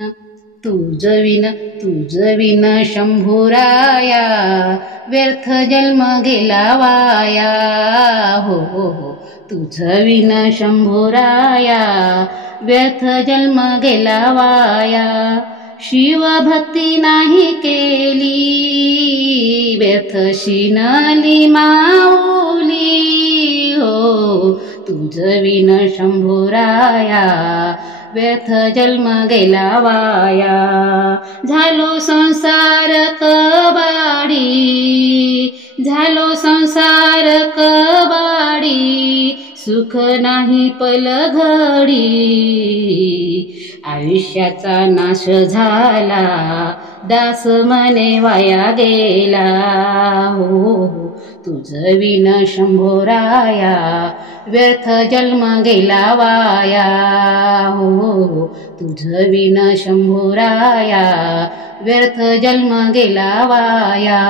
तुझ विन शंभुराया, व्यर्थ जन्म गेला वाया. हो हो हो, तुझ विन शंभुराया, व्यर्थ जन्म गेला वाया. शिवभक्ती नाही केली, व्यर्थ शिनली माऊली. हो, तुझ विन शंभुराया, व्यर्थ जन्म गेला वाया. झालो संसार कबाडी, झालो संसार कबाडी, सुख नाही पलघडी. आयुष्याचा नाश झाला, दास मने वाया गेला. हो, तुझ विन शंभुराया, व्यर्थ जन्म गेला वाया. हो, तुझ विन शंभुराया, व्यर्थ जन्म गेला वाया.